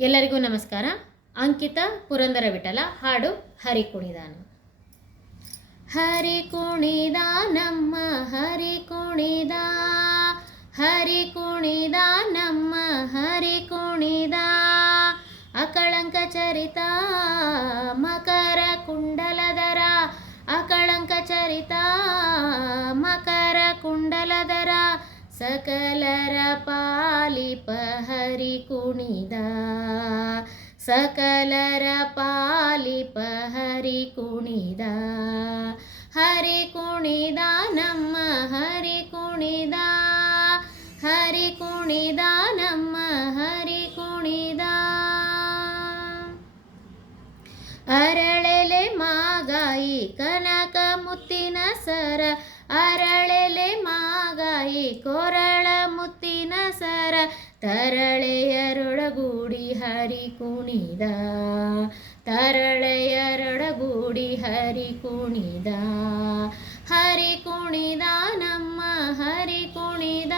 ಎಲ್ಲರಿಗೂ ನಮಸ್ಕಾರ. ಅಂಕಿತ ಪುರಂದರ ವಿಠಲ, ಹಾಡು ಹರಿ ಕುಣಿದಾನ. ಹರಿ ಕುಣಿದ ನಮ್ಮ, ಹರಿ ಕುಣಿದ ಹರಿ ಕುಣಿದ ನಮ್ಮ, ಹರಿ ಕುಣಿದ. ಅಕಳಂಕ ಚರಿತ, ಮಕರ ಕುಂಡಲದರ. ಅಕಳಂಕ ಚರಿತ, ಮಕರ ಕುಂಡಲದರ. ಸಕಲರ ಪಾಲಿಪ ಹರಿ ಕುಣಿದ ಸಕಲರ ಪಾಲಿಪ ಹರಿ ಕುಣಿದ ಹರಿ ಕುಣಿದ ನಮ್ಮ ಹರಿ ಕುಣಿದ ಹರಿ ಕುಣಿದ ಕನಕ ಮುತ್ತಿನ ಸರ, ಅರಳೆಲೆ ಮಾಗಾಯಿ ಕೊರಳ ಮುತ್ತಿನ ಸರ ತರಳೆಯರೊಳಗೂಡಿ ಹರಿ ಕುಣಿದ ತರಳೆಯರೊಳಗೂಡಿ ಹರಿ ಕುಣಿದ ಹರಿ ಕುಣಿದ ನಮ್ಮ, ಹರಿ ಕುಣಿದ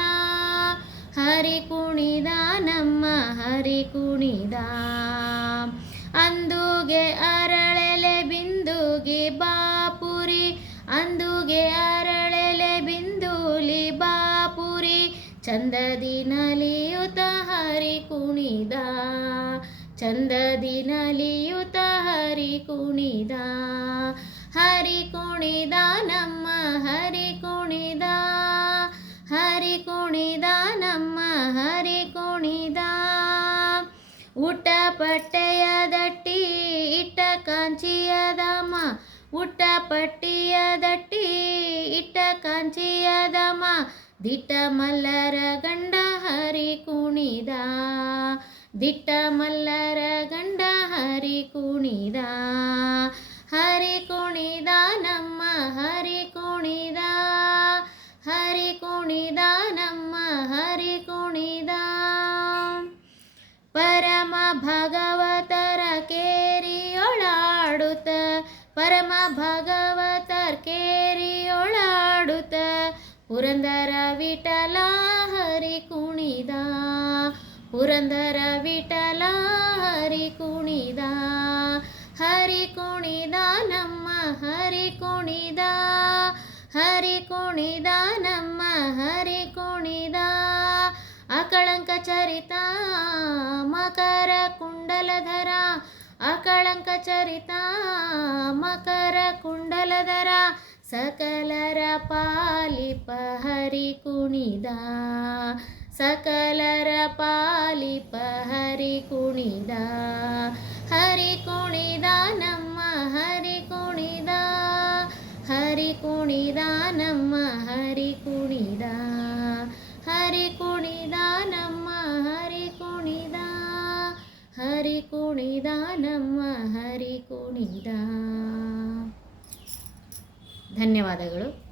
ಹರಿ ಕುಣಿದ ನಮ್ಮ, ಹರಿ ಕುಣಿದ. ಚಂದದಿ ನಲಿಯುತ ಹರಿ ಕುಣಿದ ಚಂದದಿ ನಲಿಯುತ ಹರಿ ಕುಣಿದ ಹರಿ ಕುಣಿದ ನಮ್ಮ ಹರಿ ಕುಣಿದ ಹರಿ ಕುಣಿದ ನಮ್ಮ ಹರಿ ಕುಣಿದ. ಊಟ ಪಟ್ಟೆಯ ದಟ್ಟಿ ಇಟ್ಟ ಕಾಂಚಿಯ ದಮ ಊಟ ಪಟ್ಟಿಯ ದಟ್ಟಿ ಇಟ್ಟ ಕಾಂಚಿಯ ದಮ ದಿಟ್ಟ ಮಲ್ಲರ ಗಂಡ ಹರಿ ಕುಣಿದ. ದಿಟ್ಟ ಮಲ್ಲರ ಗಂಡ ಹರಿ ಕುಣಿದ. ಹರಿ ಕುಣಿದ ನಮ್ಮ ಹರಿ ಕುಣಿದ. ಹರಿ ಕುಣಿದ ನಮ್ಮ ಹರಿ ಕುಣಿದ. ಪರಮ ಭಗವತರ ಕೇರಿಯೊಳಾಡುತ್ತ. ಪರಮ ಭಗವತರ ಪುರಂದರ ವಿಠಲ ಹರಿ ಕುಣಿದ, ಪುರಂದರ ವಿಠಲ ಹರಿ ಕುಣಿದ ಹರಿ ಕುಣಿದ ನಮ್ಮ ಹರಿ ಕುಣಿದ ಹರಿ ಕುಣಿದ ನಮ್ಮ ಹರಿ ಕುಣಿದ. ಅಕಳಂಕ ಚರಿತ, ಮಕರ ಕುಂಡಲಧರ, ಅಕಳಂಕ ಚರಿತ, ಮಕರ ಕುಂಡಲಧರ ಸಕಲರ ಪಾಲಿಪ ಹರಿ ಕುಣಿದ ಸಕಲರ ಪಾಲಿಪ ಹರಿ ಕುಣಿದ ಹರಿ ಕುಣಿದ ನಮ್ಮ ಹರಿ ಕುಣಿದ ಹರಿ ಕುಣಿದ ನಮ್ಮ ಹರಿ ಕುಣಿದ ಹರಿ ಕುಣಿದ ನಮ್ಮ ಹರಿ ಕುಣಿದ ಹರಿ ಕುಣಿದ ನಮ್ಮ ಹರಿ ಕುಣಿದ ಧನ್ಯವಾದಗಳು.